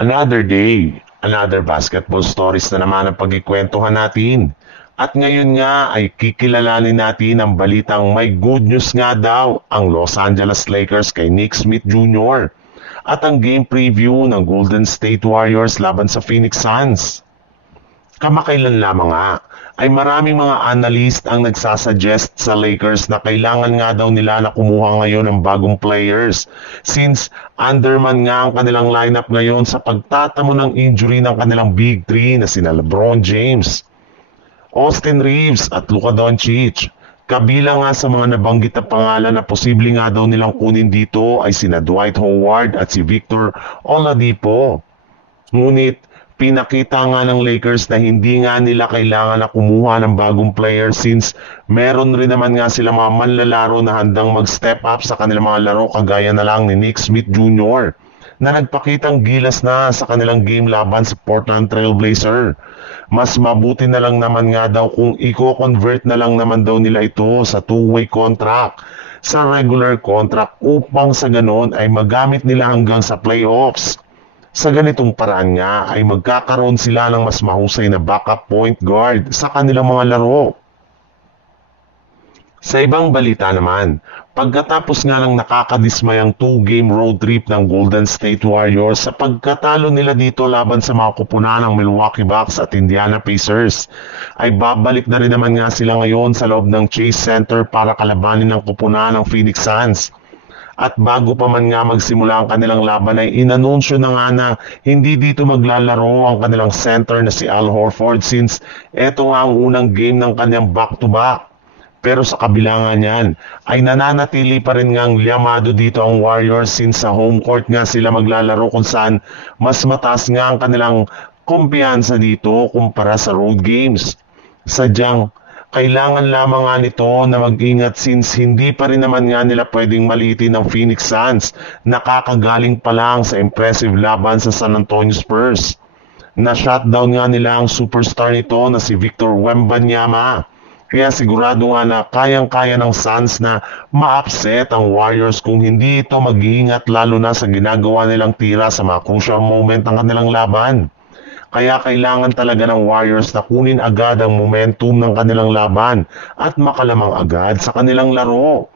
Another day, another basketball stories na naman ang pagkikwentuhan natin. At ngayon nga ay kikilalanin natin ang balitang may good news nga daw ang Los Angeles Lakers kay Nick Smith Jr. At ang game preview ng Golden State Warriors laban sa Phoenix Suns. Kamakailan lamang nga ay maraming mga analyst ang nagsasuggest sa Lakers na kailangan nga daw nila na kumuha ngayon ng bagong players since underman nga ang kanilang lineup ngayon sa pagtatamo ng injury ng kanilang Big Three na sina LeBron James, Austin Reeves at Luka Doncic. Kabilang nga sa mga nabanggit na pangalan na posible nga daw nilang kunin dito ay sina Dwight Howard at si Victor Oladipo. Ngunit pinakita nga ng Lakers na hindi nga nila kailangan na kumuha ng bagong player since meron rin naman nga sila mga manlalaro na handang mag-step up sa kanilang mga laro kagaya na lang ni Nick Smith Jr. na nagpakitang gilas na sa kanilang game laban sa Portland Trail Blazer. Mas mabuti na lang naman nga daw kung i-convert na lang naman daw nila ito sa two-way contract sa regular contract upang sa ganon ay magamit nila hanggang sa playoffs. Sa ganitong paraan nga ay magkakaroon sila ng mas mahusay na backup point guard sa kanilang mga laro. Sa ibang balita naman, pagkatapos nga ng nakakadismayang 2-game road trip ng Golden State Warriors sa pagkatalo nila dito laban sa mga kupunan ng Milwaukee Bucks at Indiana Pacers, ay babalik na rin naman nga sila ngayon sa loob ng Chase Center para kalabanin ng kupunan ng Phoenix Suns. At bago pa man nga magsimula ang kanilang laban ay inanunsyo na nga na hindi dito maglalaro ang kanilang center na si Al Horford since eto nga ang unang game ng kanyang back-to-back. Pero sa kabila nga niyan ay nananatili pa rin ngang liyamado dito ang Warriors since sa home court nga sila maglalaro kung saan mas mataas nga ang kanilang kumpiyansa dito kumpara sa road games. Sadyang kailangan lamang nga nito na mag-ingat since hindi pa rin naman nga nila pwedeng maliitin ng Phoenix Suns. Nakakagaling pa lang sa impressive laban sa San Antonio Spurs. Na-shutdown nga nila ang superstar nito na si Victor Wembanyama. Kaya sigurado nga na kayang-kaya ng Suns na ma-upset ang Warriors kung hindi ito mag-iingat lalo na sa ginagawa nilang tira sa mga crucial moment ng kanilang laban. Kaya kailangan talaga ng Warriors na kunin agad ang momentum ng kanilang laban at makalamang agad sa kanilang laro.